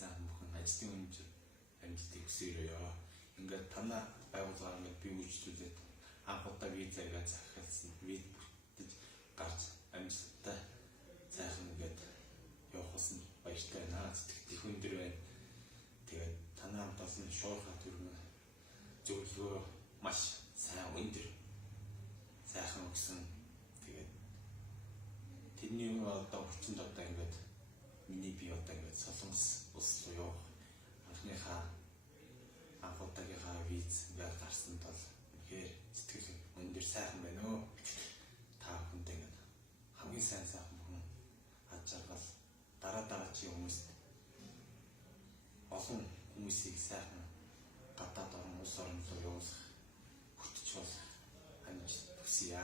сайхан бүхэн ажлын өндөр амжилтыг хүсээрээ. Ингээд танаа байгууллагаар ингээд би үйлчлүүлээд анх удаа виза ингээд захиалсан. Виз бүтэж гарч амжилттай сайхан ингээд явах болсон баяртай байна. Сэтгэл их өндөр байна. Тэгээд танаа хамт олон шуурхай төрмө зөвлөгөө маш сайн өндөр сайхан өгсөн. Тэгээд тэрний одоо хүчинд одоо ингээд миний би одоо ингээд Солонгос улс руу явах анхныхаа анх удаагийнхаа виз ингээд гарсанд бол үнэхээр сэтгэл өндөр сайхан байна өө. Та бүхэндээ ингээд хамгийн сайхан бүхэн аж аргал дараагийн хүмүүст олон хүмүүсийг сайхан гадаад орн улс орн руу явуулах хүртэж болох амжилт хүсье.